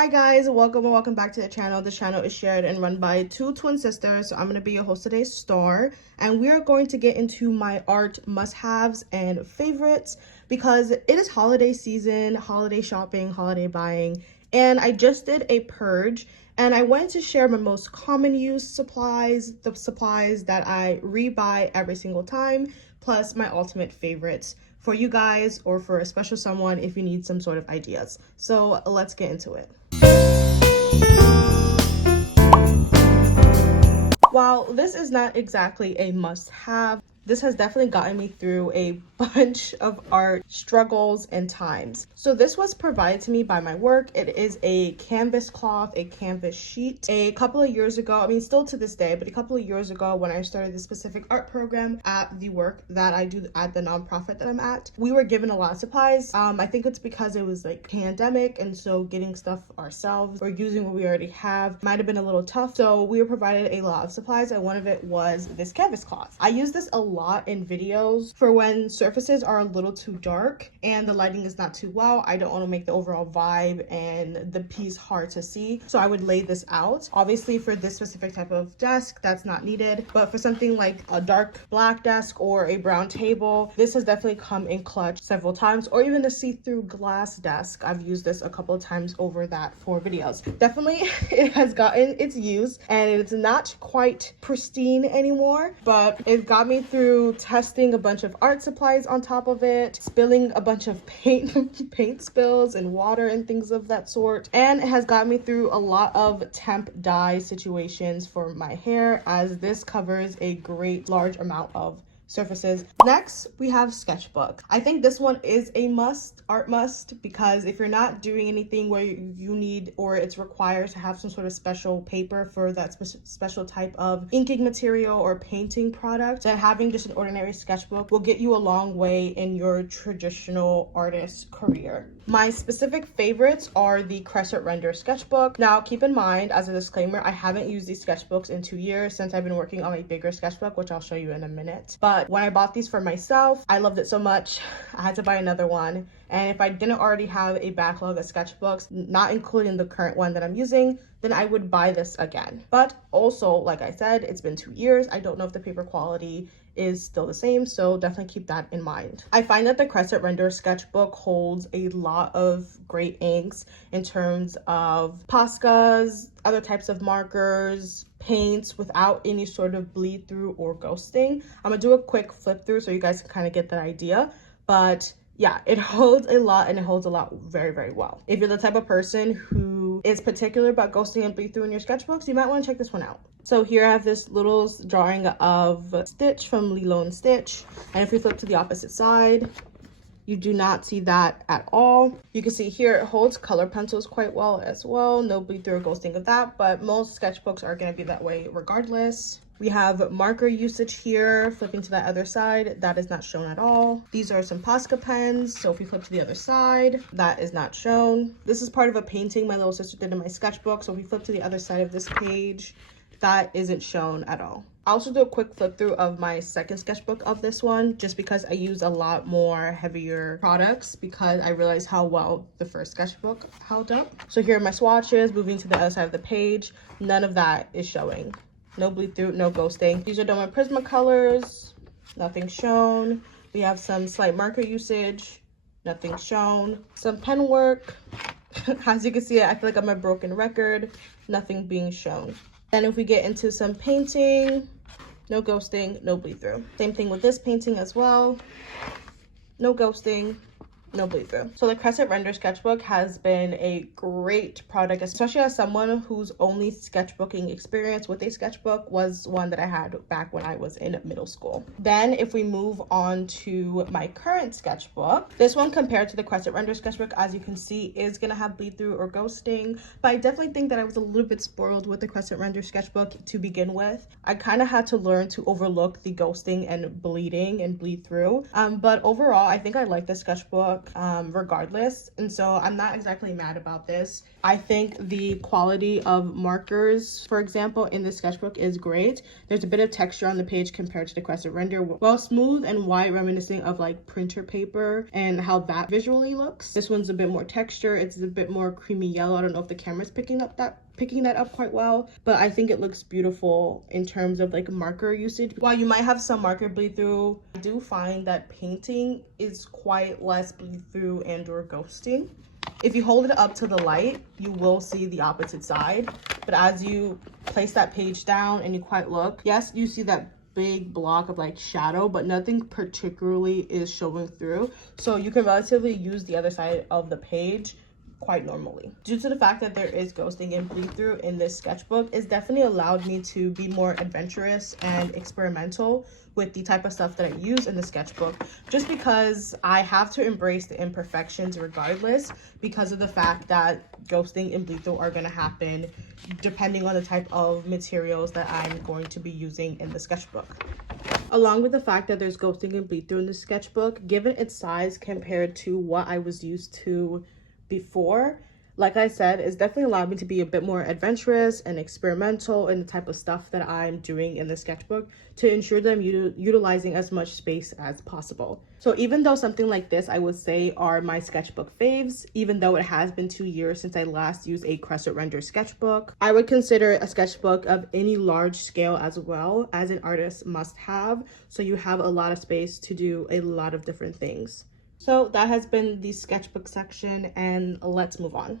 Hi guys, welcome and welcome back to the channel. This channel is shared and run by two twin sisters. So I'm going to be your host today, Star, and we are going to get into my art must-haves and favorites because it is holiday season, holiday shopping, holiday buying, and I just did a purge and I wanted to share my most common use supplies, the supplies that I rebuy every single time, plus my ultimate favorites for you guys or for a special someone if you need some sort of ideas. So let's get into it. While this is not exactly a must-have, this has definitely gotten me through a bunch of art struggles and times. So this was provided to me by my work. It is a canvas cloth, a canvas sheet. A couple of years ago, I mean still to this day, but a couple of years ago when I started this specific art program at the work that I do at the nonprofit that I'm at, we were given a lot of supplies. I think it's because it was like pandemic, and so getting stuff ourselves or using what we already have might have been a little tough. So we were provided a lot of supplies, and one of it was this canvas cloth. I use this a lot in videos for when surfaces are a little too dark and the lighting is not too well. I don't want to make the overall vibe and the piece hard to see, so I would lay this out. Obviously for this specific type of desk that's not needed, but for something like a dark black desk or a brown table, this has definitely come in clutch several times. Or even a see-through glass desk, I've used this a couple of times over that for videos. Definitely it has gotten its use and it's not quite pristine anymore, but it got me through testing a bunch of art supplies on top of it, spilling a bunch of paint spills and water and things of that sort, and it has got me through a lot of temp dye situations for my hair, as this covers a great large amount of surfaces. Next, we have sketchbook. I think this one is a art must, because if you're not doing anything where you need or it's required to have some sort of special paper for that special type of inking material or painting product, then having just an ordinary sketchbook will get you a long way in your traditional artist career. My specific favorites are the Crescent Render sketchbook. Now, keep in mind, as a disclaimer, I haven't used these sketchbooks in 2 years since I've been working on a bigger sketchbook, which I'll show you in a minute. But when I bought these for myself, I loved it so much, I had to buy another one. And if I didn't already have a backlog of sketchbooks, not including the current one that I'm using, then I would buy this again. But also, like I said, it's been 2 years. I don't know if the paper quality is still the same, so definitely keep that in mind. I find that the Crescent Render sketchbook holds a lot of great inks in terms of Poscas, other types of markers, paints without any sort of bleed through or ghosting. I'm gonna do a quick flip through so you guys can kind of get that idea, but yeah, it holds a lot and it holds a lot very, very well. If you're the type of person who is particular about ghosting and bleed through in your sketchbooks, you might want to check this one out. So here I have this little drawing of Stitch from Lilo & Stitch. And if we flip to the opposite side, you do not see that at all. You can see here it holds color pencils quite well as well. No bleed through or ghosting of that, but most sketchbooks are going to be that way regardless. We have marker usage here. Flipping to that other side, that is not shown at all. These are some Posca pens. So if we flip to the other side, that is not shown. This is part of a painting my little sister did in my sketchbook. So if we flip to the other side of this page, that isn't shown at all. I also do a quick flip through of my second sketchbook of this one, just because I use a lot more heavier products because I realized how well the first sketchbook held up. So here are my swatches. Moving to the other side of the page, none of that is showing. No bleed through, no ghosting. These are done with Prismacolors, nothing shown. We have some slight marker usage, nothing shown. Some pen work. As you can see, I feel like I'm a broken record, nothing being shown. Then if we get into some painting, no ghosting, no bleed through. Same thing with this painting as well. No ghosting, no bleed through. So the Crescent Render sketchbook has been a great product, especially as someone whose only sketchbooking experience with a sketchbook was one that I had back when I was in middle school. Then if we move on to my current sketchbook, this one compared to the Crescent Render sketchbook, as you can see, is gonna have bleed through or ghosting, but I definitely think that I was a little bit spoiled with the Crescent Render sketchbook to begin with. I kind of had to learn to overlook the ghosting and bleeding and bleed through, but overall I think I like the sketchbook. sketchbook regardless, and so I'm not exactly mad about this. I think the quality of markers, for example, in the sketchbook is great. There's a bit of texture on the page compared to the crescent render, well, smooth and white, reminiscing of like printer paper and how that visually looks. This one's a bit more texture, it's a bit more creamy yellow. I don't know if the camera's picking that up quite well, but I think it looks beautiful in terms of like marker usage. While you might have some marker bleed through, I do find that painting is quite less bleed through and or ghosting. If you hold it up to the light, you will see the opposite side, but as you place that page down and you quite look, yes, you see that big block of like shadow, but nothing particularly is showing through, so you can relatively use the other side of the page quite normally. Due to the fact that there is ghosting and bleed through in this sketchbook, it's definitely allowed me to be more adventurous and experimental with the type of stuff that I use in the sketchbook, just because I have to embrace the imperfections regardless, because of the fact that ghosting and bleed through are going to happen depending on the type of materials that I'm going to be using in the sketchbook. Along with the fact that there's ghosting and bleed through in the sketchbook, given its size compared to what I was used to before, like I said, it's definitely allowed me to be a bit more adventurous and experimental in the type of stuff that I'm doing in the sketchbook to ensure that I'm utilizing as much space as possible. So even though something like this I would say are my sketchbook faves, even though it has been 2 years since I last used a crescent render sketchbook, I would consider a sketchbook of any large scale as well as an artist must have, so you have a lot of space to do a lot of different things. So that has been the sketchbook section, and let's move on.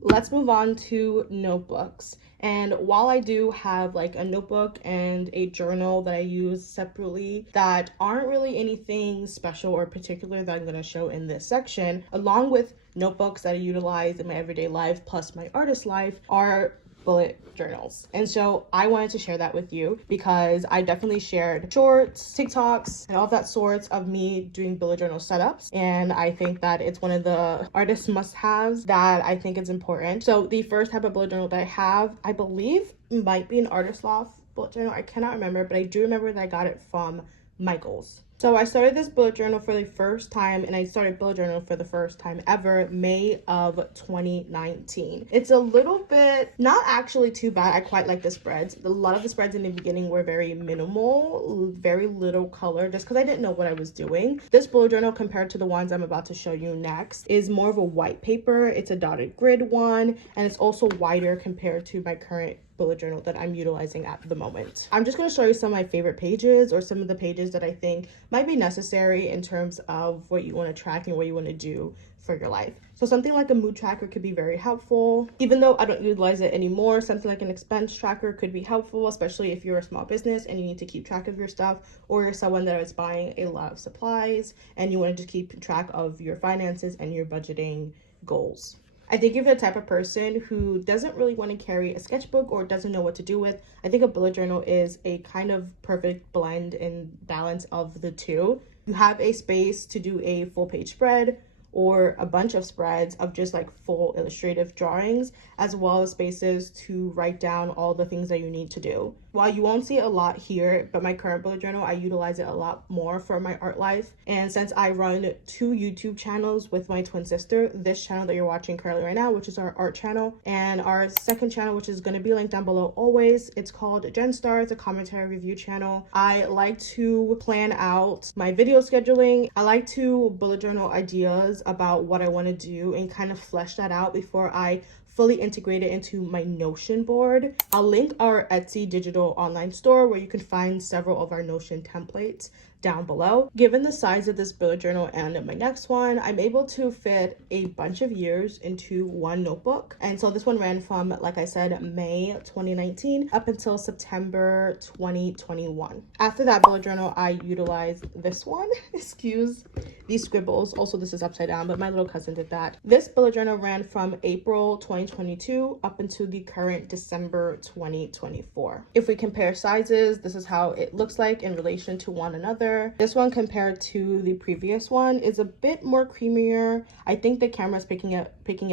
Let's move on to notebooks. And while I do have like a notebook and a journal that I use separately that aren't really anything special or particular that I'm going to show in this section, along with notebooks that I utilize in my everyday life plus my artist life, are bullet journals. And so I wanted to share that with you because I definitely shared shorts, TikToks, and all that sorts of me doing bullet journal setups. And I think that it's one of the artist must-haves that I think is important. So the first type of bullet journal that I have, I believe might be an Artist Loft bullet journal. I cannot remember, but I do remember that I got it from Michael's. So I started this bullet journal for the first time, and I started bullet journal for the first time ever May of 2019. It's a little bit, not actually too bad. I quite like the spreads. A lot of the spreads in the beginning were very minimal, very little color, just because I didn't know what I was doing. This bullet journal, compared to the ones I'm about to show you next, is more of a white paper. It's a dotted grid one, and it's also wider compared to my current bullet journal that I'm utilizing at the moment. I'm just going to show you some of my favorite pages, or some of the pages that I think might be necessary in terms of what you want to track and what you want to do for your life. So something like a mood tracker could be very helpful. Even though I don't utilize it anymore, something like an expense tracker could be helpful, especially if you're a small business and you need to keep track of your stuff, or you're someone that is buying a lot of supplies and you want to just keep track of your finances and your budgeting goals. I think if you're the type of person who doesn't really want to carry a sketchbook or doesn't know what to do with, I think a bullet journal is a kind of perfect blend and balance of the two. You have a space to do a full page spread or a bunch of spreads of just like full illustrative drawings, as well as spaces to write down all the things that you need to do. While you won't see a lot here, but my current bullet journal, I utilize it a lot more for my art life. And since I run 2 YouTube channels with my twin sister, this channel that you're watching currently right now, which is our art channel, and our second channel, which is going to be linked down below always, it's called Gen Star. It's a commentary review channel. I like to plan out my video scheduling. I like to bullet journal ideas about what I want to do and kind of flesh that out before I fully integrate it into my Notion board. I'll link our Etsy digital online store where you can find several of our Notion templates down below. Given the size of this bullet journal and my next one, I'm able to fit a bunch of years into one notebook. And so this one ran from, like I said, May 2019 up until September 2021. After that bullet journal, I utilized this one. Excuse these scribbles. Also, this is upside down, but my little cousin did that. This bullet journal ran from April 2022 up until the current December 2024. If we compare sizes, this is how it looks like in relation to one another. together. This one compared to the previous one is a bit more creamier. I think the camera is picking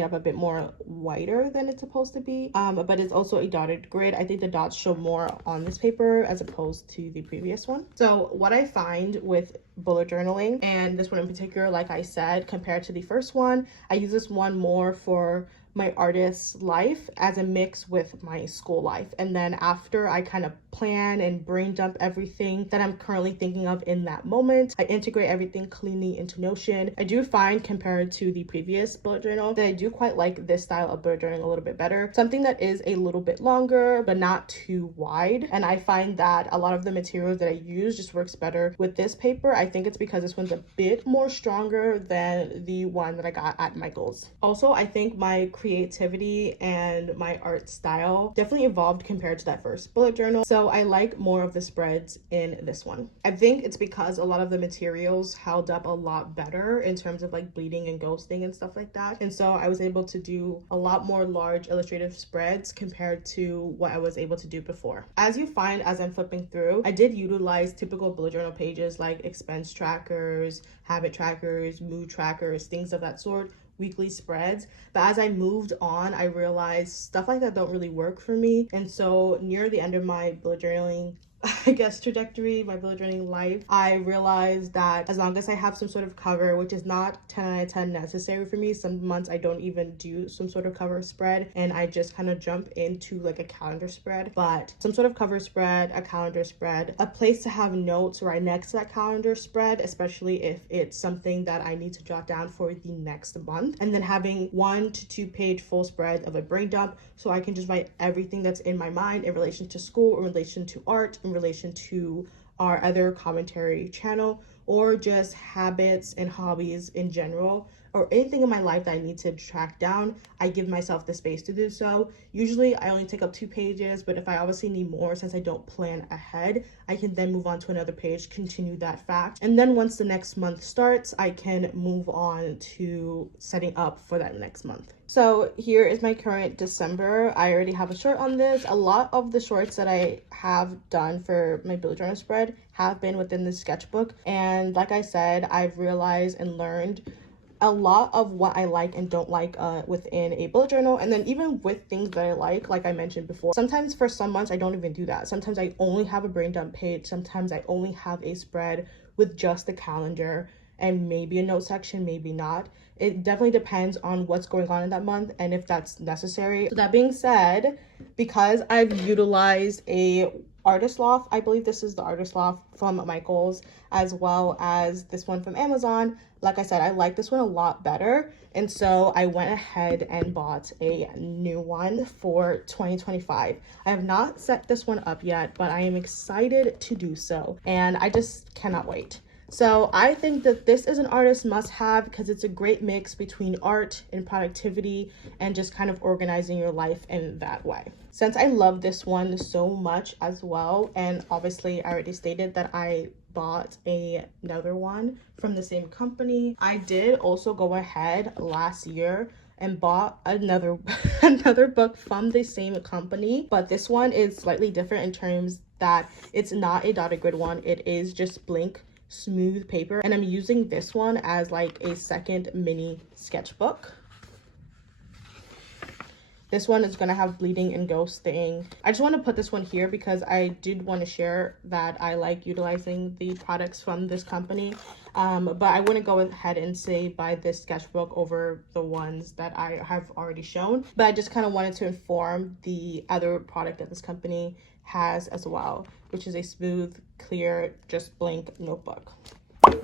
up a bit more whiter than it's supposed to be, but it's also a dotted grid. I think the dots show more on this paper as opposed to the previous one. So what I find with bullet journaling, and this one in particular, like I said, compared to the first one, I use this one more for my artist's life as a mix with my school life. And then after I kind of plan and brain dump everything that I'm currently thinking of in that moment, I integrate everything cleanly into Notion. I do find, compared to the previous bullet journal, that I do quite like this style of bullet journaling a little bit better. Something that is a little bit longer but not too wide. And I find that a lot of the materials that I use just works better with this paper. I think it's because this one's a bit more stronger than the one that I got at Michael's. Also, I think my creativity and my art style definitely evolved compared to that first bullet journal. So I like more of the spreads in this one. I think it's because a lot of the materials held up a lot better in terms of like bleeding and ghosting and stuff like that. And so I was able to do a lot more large illustrative spreads compared to what I was able to do before. As you find as I'm flipping through, I did utilize typical bullet journal pages like expense trackers, habit trackers, mood trackers, things of that sort, weekly spreads. But as I moved on, I realized stuff like that don't really work for me. And so near the end of my bullet journaling, I guess, trajectory, my bullet journaling life, I realized that as long as I have some sort of cover, which is not 10 out of 10 necessary for me, some months I don't even do some sort of cover spread and I just kind of jump into like a calendar spread. But some sort of cover spread, a calendar spread, a place to have notes right next to that calendar spread, especially if it's something that I need to jot down for the next month, and then having 1 to 2 page full spread of a brain dump so I can just write everything that's in my mind in relation to school, in relation to art, in relation to our other commentary channel, or just habits and hobbies in general, or anything in my life that I need to track down. I give myself the space to do so. Usually I only take up 2 pages, but if I obviously need more, since I don't plan ahead, I can then move on to another page, continue that fact. And then once the next month starts, I can move on to setting up for that next month. So here is my current December. I already have a short on this. A lot of the shorts that I have done for my bullet journal spread have been within the sketchbook. And like I said, I've realized and learned a lot of what I like and don't like within a bullet journal. And then even with things that I like I mentioned before, sometimes for some months I don't even do that. Sometimes I only have a brain dump page. Sometimes I only have a spread with just the calendar and maybe a note section, maybe not. It definitely depends on what's going on in that month and if that's necessary. So that being said, because I've utilized a artist loft, I believe this is the artist loft from Michael's, as well as this one from Amazon. Like I said, I like this one a lot better, and so I went ahead and bought a new one for 2025. I have not set this one up yet, but I am excited to do so, and I just cannot wait. So I think that this is an artist must-have because it's a great mix between art and productivity and just kind of organizing your life in that way. Since I love this one so much as well, and obviously I already stated that I bought another one from the same company, I did also go ahead last year and bought another book from the same company, but this one is slightly different in terms that it's not a dotted grid one. It is just blank smooth paper, and I'm using this one as like a second mini sketchbook. This one is going to have bleeding and ghosting. I just want to put this one here because I did want to share that I like utilizing the products from this company, but I wouldn't go ahead and say buy this sketchbook over the ones that I have already shown, but I just kind of wanted to inform the other product that this company has as well, which is a smooth, clear, just blank notebook.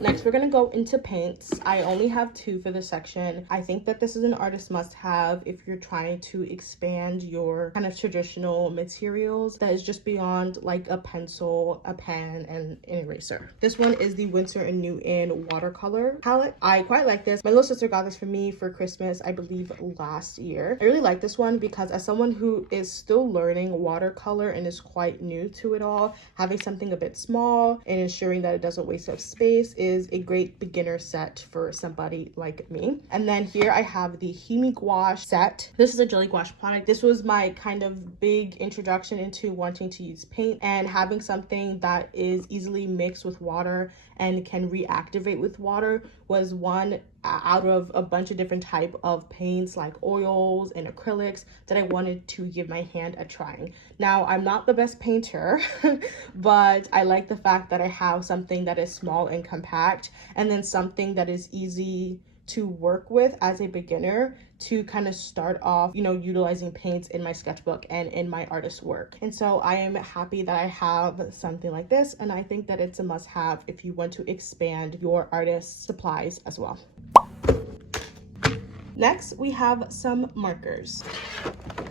Next, we're going to go into paints. I only have 2 for this section. I think that this is an artist must-have if you're trying to expand your kind of traditional materials that is just beyond like a pencil, a pen, and an eraser. This one is the Winsor & Newton watercolor palette. I quite like this. My little sister got this for me for Christmas, I believe last year. I really like this one because as someone who is still learning watercolor and is quite new to it all, having something a bit small and ensuring that it doesn't waste up space this is a great beginner set for somebody like me. And then here I have the Humi Gouache set. This is a jelly gouache product. This was my kind of big introduction into wanting to use paint, and having something that is easily mixed with water and can reactivate with water was one out of a bunch of different type of paints like oils and acrylics that I wanted to give my hand a trying. Now, I'm not the best painter, but I like the fact that I have something that is small and compact, and then something that is easy to work with as a beginner to kind of start off, you know, utilizing paints in my sketchbook and in my artist work. And so I am happy that I have something like this, and I think that it's a must-have if you want to expand your artist supplies as well. Next, we have some markers.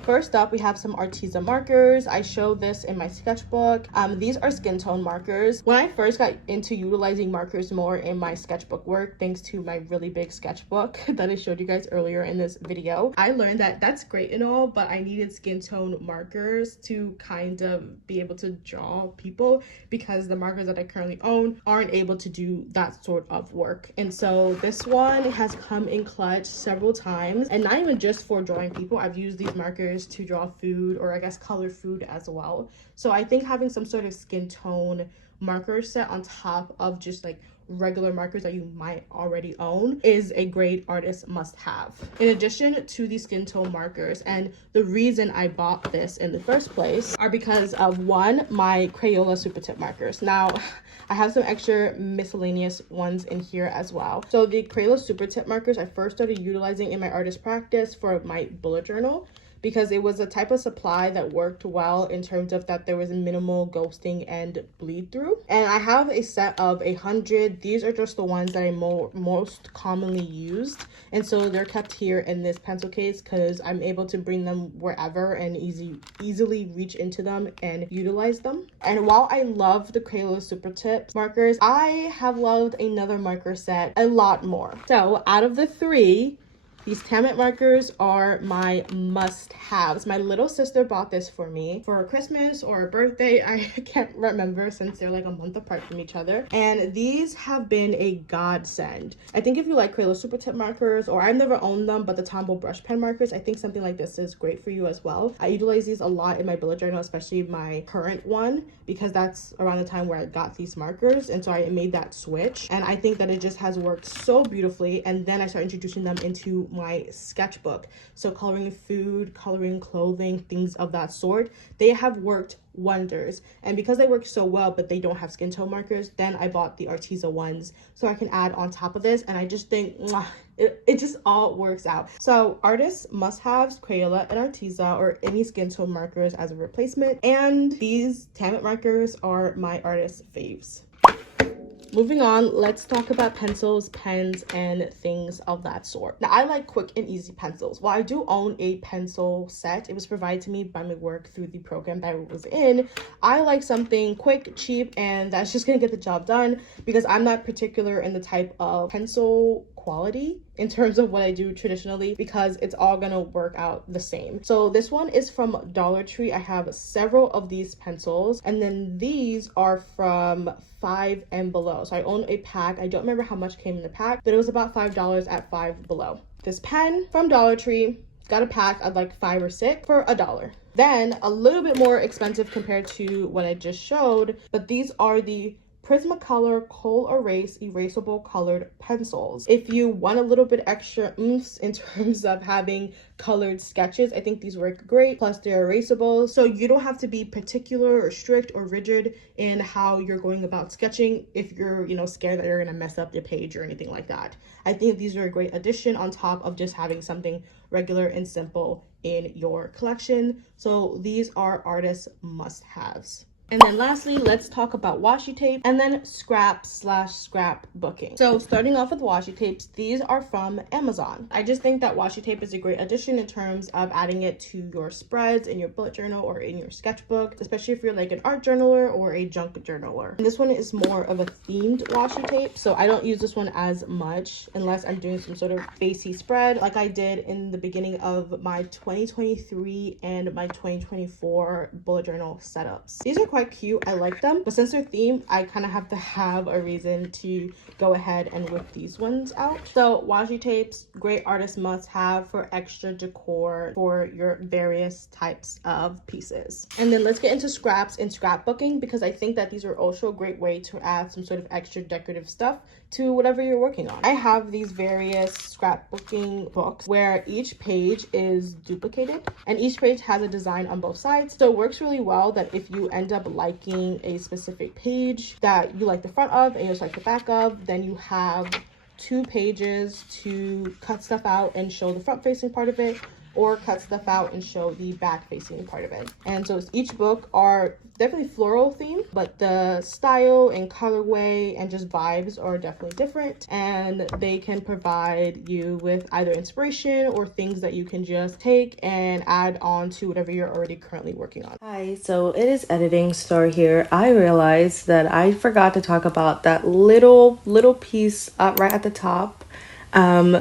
First up, we have some Arteza markers. I show this in my sketchbook. These are skin tone markers. When I first got into utilizing markers more in my sketchbook work, thanks to my really big sketchbook that I showed you guys earlier in this video, I learned that that's great and all, but I needed skin tone markers to kind of be able to draw people, because the markers that I currently own aren't able to do that sort of work. And so this one has come in clutch several times, and not even just for drawing people. I've used these markers to draw food, or I guess color food as well. So I think having some sort of skin tone marker set on top of just like regular markers that you might already own is a great artist must-have. In addition to the skin tone markers, and the reason I bought this in the first place are because of one, my Crayola super tip markers. Now, I have some extra miscellaneous ones in here as well. So the Crayola super tip markers I first started utilizing in my artist practice for my bullet journal, because it was a type of supply that worked well in terms of that there was minimal ghosting and bleed through. And I have a set of 100. These are just the ones that I most commonly used, and so they're kept here in this pencil case because I'm able to bring them wherever and easily reach into them and utilize them. And while I love the Crayola super tip markers, I have loved another marker set a lot more. So out of the three, these Tammet markers are my must-haves. My little sister bought this for me for Christmas or a birthday. I can't remember, since they're like a month apart from each other. And these have been a godsend. I think if you like Crayola super tip markers, or I've never owned them, but the Tombow brush pen markers, I think something like this is great for you as well. I utilize these a lot in my bullet journal, especially my current one, because that's around the time where I got these markers. And so I made that switch, and I think that it just has worked so beautifully. And then I started introducing them into my sketchbook, so coloring food, coloring clothing, things of that sort. They have worked wonders, and because they work so well but they don't have skin tone markers, then I bought the Arteza ones so I can add on top of this, and I just think it just all works out. So artists must-haves, Crayola and Arteza, or any skin tone markers as a replacement, and these Tammet markers are my artist faves. Moving on, let's talk about pencils, pens, and things of that sort. Now, I like quick and easy pencils. While I do own a pencil set, it was provided to me by my work through the program that I was in. I like something quick, cheap, and that's just gonna get the job done, because I'm not particular in the type of pencil quality in terms of what I do traditionally, because it's all gonna work out the same. So this one is from Dollar Tree. I have several of these pencils, and then these are from 5 and Below. So I own a pack. I don't remember how much came in the pack, but it was about $5 at 5 Below. This pen from Dollar Tree, got a pack of like 5 or 6 for $1. Then a little bit more expensive compared to what I just showed, but these are the Prismacolor Kohl Erase Erasable Colored Pencils. If you want a little bit extra oomph in terms of having colored sketches, I think these work great. Plus they're erasable, so you don't have to be particular or strict or rigid in how you're going about sketching if you're, you know, scared that you're gonna mess up your page or anything like that. I think these are a great addition on top of just having something regular and simple in your collection. So these are artist must-haves. And then lastly, let's talk about washi tape and then scrapbooking. So starting off with washi tapes, these are from Amazon. I just think that washi tape is a great addition in terms of adding it to your spreads in your bullet journal or in your sketchbook, especially if you're like an art journaler or a junk journaler. And this one is more of a themed washi tape, so I don't use this one as much unless I'm doing some sort of facey spread like I did in the beginning of my 2023 and my 2024 bullet journal setups. These are quite quite cute. I like them, but since they're themed, I kind of have to have a reason to go ahead and whip these ones out. So washi tapes, great artist must have for extra decor for your various types of pieces. And then let's get into scraps and scrapbooking, because I think that these are also a great way to add some sort of extra decorative stuff to whatever you're working on. I have these various scrapbooking books where each page is duplicated and each page has a design on both sides. So it works really well that if you end up liking a specific page that you like the front of and you just like the back of, then you have 2 pages to cut stuff out and show the front facing part of it, or cut stuff out and show the back facing part of it. And so each book are definitely floral themed, but the style and colorway and just vibes are definitely different, and they can provide you with either inspiration or things that you can just take and add on to whatever you're already currently working on. Hi, so it is Editing Star here. I realized that I forgot to talk about that little piece right at the top,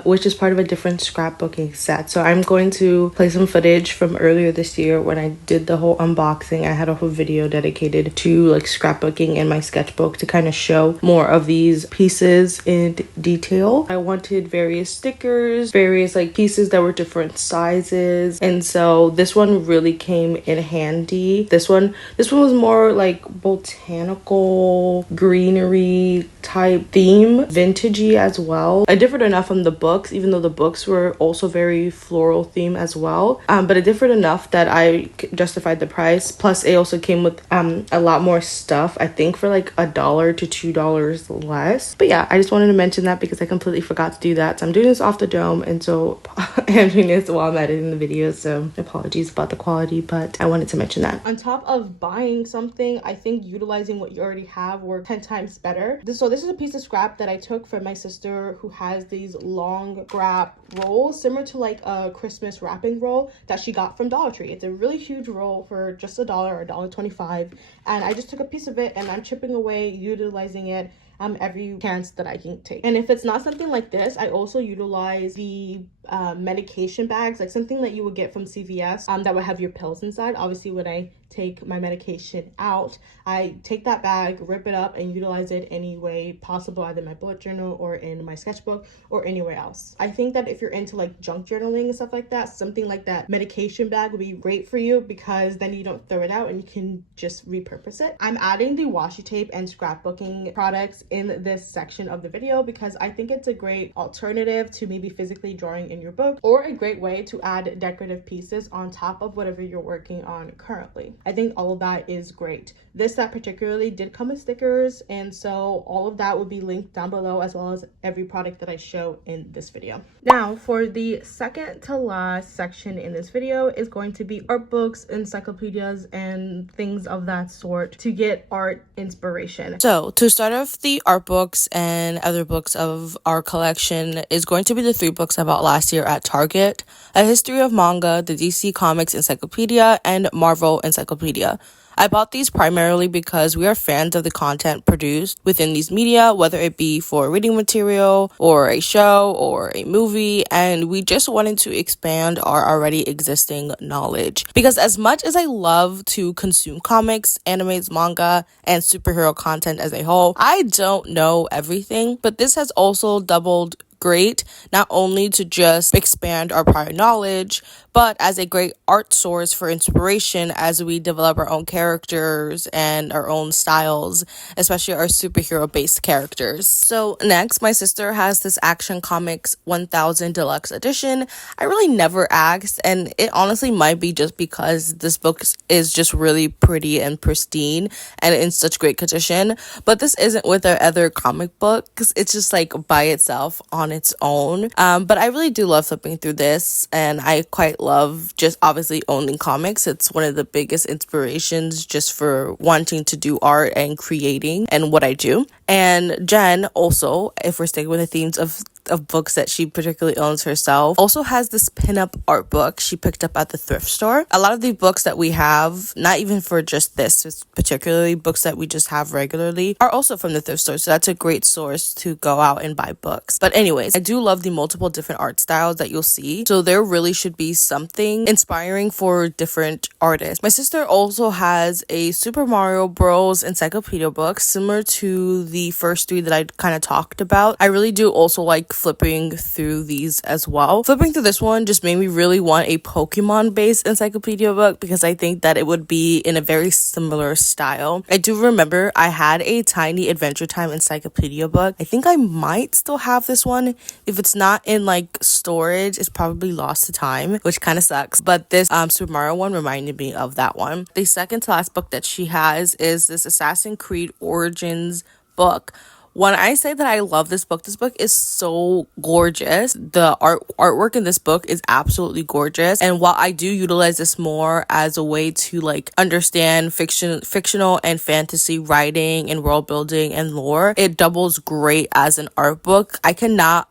which is part of a different scrapbooking set. So I'm going to play some footage from earlier this year when I did the whole unboxing. I had a whole video dedicated to like scrapbooking in my sketchbook to kind of show more of these pieces in detail. I wanted various stickers, various like pieces that were different sizes, and so this one really came in handy. This one was more like botanical greenery type theme, vintagey as well. I differed enough from the books, even though the books were also very floral theme as well, but it differed enough that I justified the price. Plus it also came with a lot more stuff, I think for like $1 to $2 less. But yeah, I just wanted to mention that because I completely forgot to do that. So I'm doing this off the dome, and so I'm doing this while I'm editing the video, so apologies about the quality, but I wanted to mention that. On top of buying something, I think utilizing what you already have works 10 times better. So this is a piece of scrap that I took from my sister, who has these long scrap rolls similar to like a Christmas wrapping roll that she got from Dollar Tree. It's a really huge roll for just $1 or $1.25, and I just took a piece of it and I'm chipping away, utilizing it every chance that I can take. And if it's not something like this, I also utilize the medication bags, like something that you would get from CVS that would have your pills inside. Obviously when I take my medication out, I take that bag, rip it up, and utilize it any way possible, either in my bullet journal or in my sketchbook or anywhere else. I think that if you're into like junk journaling and stuff like that, something like that medication bag would be great for you, because then you don't throw it out and you can just repurpose it. I'm adding the washi tape and scrapbooking products in this section of the video because I think it's a great alternative to maybe physically drawing in your book, or a great way to add decorative pieces on top of whatever you're working on currently. I think all of that is great. This set particularly did come with stickers, and so all of that will be linked down below, as well as every product that I show in this video. Now for the second to last section in this video is going to be art books, encyclopedias, and things of that sort to get art inspiration. So to start off the art books and other books of our collection is going to be the 3 books I bought last year at Target: A History of Manga, the DC Comics Encyclopedia, and Marvel Encyclopedia. I bought these primarily because we are fans of the content produced within these media, whether it be for reading material or a show or a movie, and we just wanted to expand our already existing knowledge. Because as much as I love to consume comics, animes, manga, and superhero content as a whole, I don't know everything, but this has also doubled great, not only to just expand our prior knowledge, but as a great art source for inspiration as we develop our own characters and our own styles, especially our superhero-based characters. So next, my sister has this Action Comics 1000 Deluxe Edition. I really never asked, and it honestly might be just because this book is just really pretty and pristine and in such great condition, but this isn't with our other comic books. It's just like by itself on its own. But I really do love flipping through this, and I quite love just obviously owning comics. It's one of the biggest inspirations just for wanting to do art and creating and what I do. And Jen also, if we're sticking with the themes of books that she particularly owns herself, also has this pinup art book she picked up at the thrift store. A lot of the books that we have, not even for just this, it's particularly books that we just have regularly, are also from the thrift store. So that's a great source to go out and buy books. But anyway, anyways, I do love the multiple different art styles that you'll see, so there really should be something inspiring for different artists. My sister also has a Super Mario Bros. Encyclopedia book similar to the first three that I kind of talked about. I really do also like flipping through these as well. Flipping through this one just made me really want a Pokemon based encyclopedia book because I think that it would be in a very similar style. I do remember I had a tiny Adventure Time encyclopedia book. I think I might still have this one. If it's not in like storage, it's probably lost to time, which kind of sucks. But this Super Mario one reminded me of that one. The second to last book that she has is this Assassin's Creed Origins book. When I say that I love this book is so gorgeous. The artwork in this book is absolutely gorgeous. And while I do utilize this more as a way to like understand fictional and fantasy writing and world building and lore, it doubles great as an art book. I cannot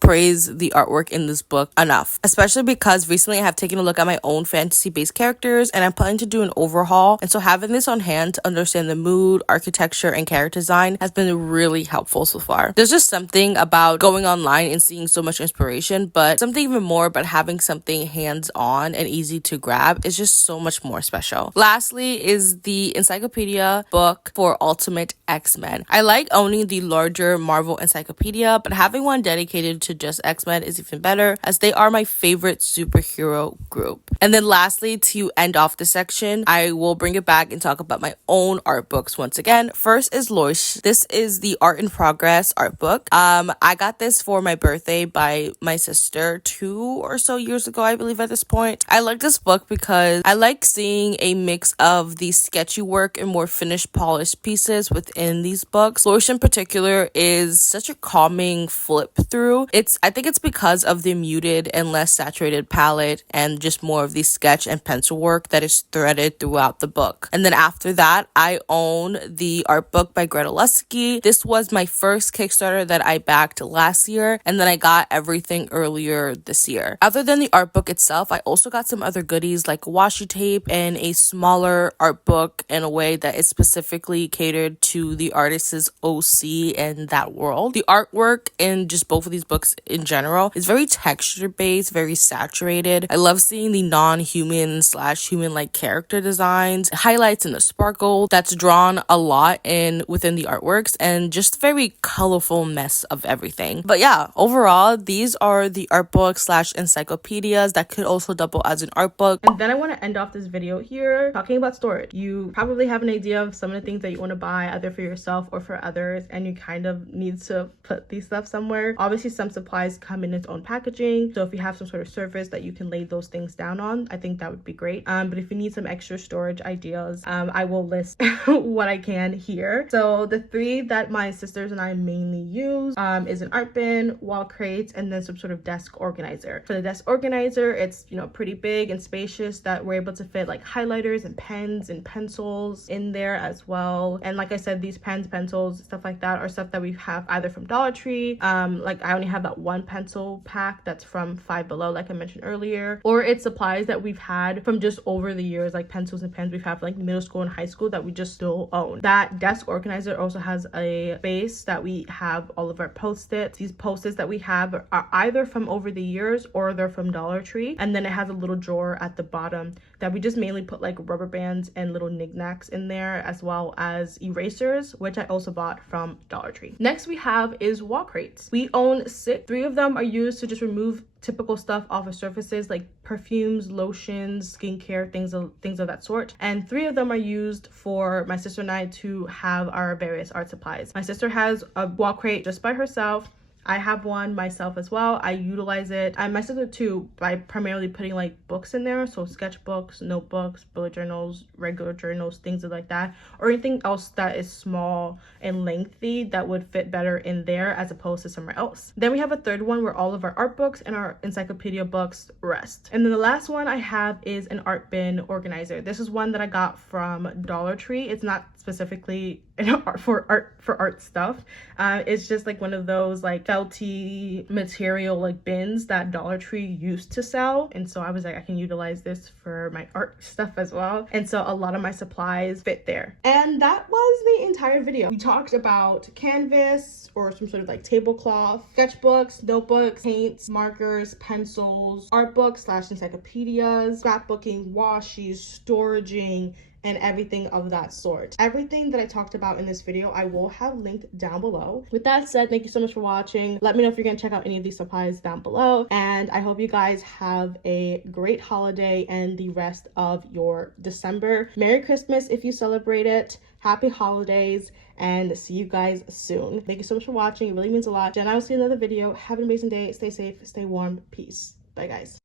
praise the artwork in this book enough, especially because recently I have taken a look at my own fantasy based characters and I'm planning to do an overhaul. And so having this on hand to understand the mood, architecture, and character design has been really helpful so far. There's just something about going online and seeing so much inspiration, but something even more about having something hands-on and easy to grab is just so much more special. Lastly is the encyclopedia book for Ultimate X-Men. I like owning the larger Marvel encyclopedia, but having one dedicated to just X-Men is even better as they are my favorite superhero group. And then lastly, to end off the section, I will bring it back and talk about my own art books once again. First is Loish. This is the Art in Progress art book. I got this for my birthday by my sister 2 or so years ago, I believe at this point. I like this book because I like seeing a mix of the sketchy work and more finished polished pieces within these books. Loish in particular is such a calming flip through. I think it's because of the muted and less saturated palette and just more of the sketch and pencil work that is threaded throughout the book. And then after that, I own the art book by Greta Lusky. This was my first Kickstarter that I backed last year, and then I got everything earlier this year. Other than the art book itself, I also got some other goodies like washi tape and a smaller art book in a way that is specifically catered to the artist's OC and that world. The artwork in just both of these books in general is very texture based, very saturated. I love seeing the non-human / human-like character designs, highlights in the sparkle that's drawn a lot within the artworks, and just very colorful mess of everything. But yeah, overall, these are the art books / encyclopedias that could also double as an art book. And then I want to end off this video here talking about storage. You probably have an idea of some of the things that you want to buy either for yourself or for others, and you kind of need to put these stuff somewhere. Obviously, some supplies come in its own packaging, so if you have some sort of surface that you can lay those things down on, I think that would be great. But if you need some extra storage ideas, I will list what I can here. So the 3 that my sisters and I mainly use is an art bin, wall crates, and then some sort of desk organizer. For the desk organizer, it's pretty big and spacious that we're able to fit like highlighters and pens and pencils in there as well. And like I said, these pens, pencils, stuff like that are stuff that we have either from Dollar Tree, like I only have that one pencil pack that's from Five Below, like I mentioned earlier, or it's supplies that we've had from just over the years, like pencils and pens we've had for like middle school and high school that we just still own. That desk organizer also has a base that we have all of our post-its. These post-its that we have are either from over the years or they're from Dollar Tree, and then it has a little drawer at the bottom that we just mainly put like rubber bands and little knickknacks in there, as well as erasers, which I also bought from Dollar Tree. Next we have is wall crates. We own 6. 3 of them are used to just remove typical stuff off of surfaces like perfumes, lotions, skincare, things of that sort, and 3 of them are used for my sister and I to have our various art supplies. My sister has a wall crate just by herself. I have one myself as well. I utilize it, and my sister too, by primarily putting like books in there, so sketchbooks, notebooks, bullet journals, regular journals, things like that, or anything else that is small and lengthy that would fit better in there as opposed to somewhere else. Then we have a 3rd one where all of our art books and our encyclopedia books rest. And then the last one I have is an art bin organizer. This is one that I got from Dollar Tree. It's not specifically for art stuff. It's just like one of those like felty material like bins that Dollar Tree used to sell, and so I was like, I can utilize this for my art stuff as well, and so a lot of my supplies fit there. And that was the entire video. We talked about canvas or some sort of like tablecloth, sketchbooks, notebooks, paints, markers, pencils, art books / encyclopedias, scrapbooking, washi, storaging, and everything of that sort. Everything that I talked about in this video, I will have linked down below. With that said, thank you so much for watching. Let me know if you're gonna check out any of these supplies down below, and I hope you guys have a great holiday and the rest of your December. Merry Christmas if you celebrate it. Happy holidays, and see you guys soon. Thank you so much for watching. It really means a lot. And I will see you in another video. Have an amazing day. Stay safe, stay warm. Peace. Bye, guys.